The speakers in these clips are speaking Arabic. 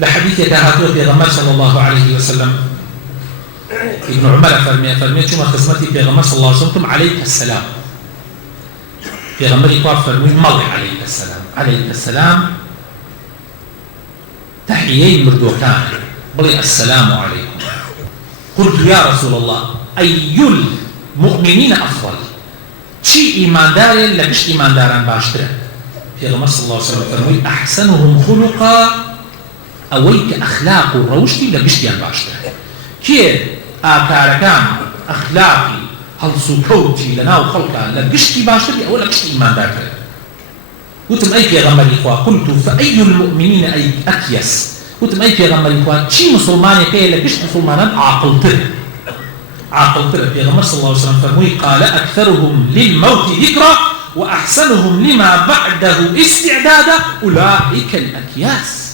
لحديث هاتوا في غمر صلى الله عليه وسلم ابن عمر فرمي ثم خدمتي في غمر صلى الله عليه وسلم عليك السلام في غمر يقول فرمي مضي عليك السلام تحيي مردوكان بلي السلام عليكم. قلت يا رسول الله أي المؤمنين أفضل شي إيمان دار لكش إيمان داران باشترك في غمر صلى الله عليه وسلم فرمي أحسنهم خلقا أويك أخلاق الروشتي لبشتيان باشترك كي آكاركان أخلاقي هەڵسوکەوتی لەناو خەڵکە لە گشتی باشتری ئەوە لە گشتی ئیماندارترە. وتم ئەی پێغەمبەری خوا قلت فأي المؤمنين أي أكيس وتم ئەی پێغەمبەری خوا چی مسلمانێکەیە لە گشت مسلمانان عاقڵتر پێغەمبەر صلى الله عليه وسلم فەرمووی قال أكثرهم للموت ذكرى وأحسنهم لما بعده استعدادا أولئك الأكياس.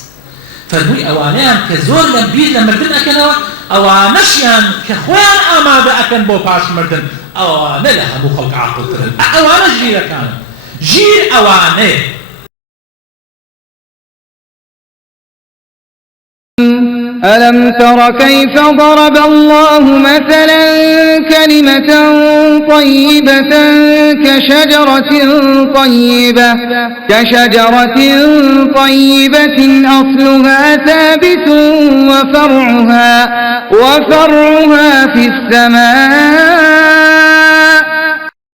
فەرمووی ئەوانەیان کە زۆر لە بیر لە مردن ئەکەنەوە ئەوانەشیان کە خۆیان ئامادە ئەکەن بۆ پاش مردن ئەوانە لە هەموو خەڵک عاقڵترن. ئەوانە ژیرەکانن ژیر ئەوانەیە. ألم تر كيف ضرب الله مثلا كلمة طيبة كشجرة طيبة أصلها ثابت وفرعها في السماء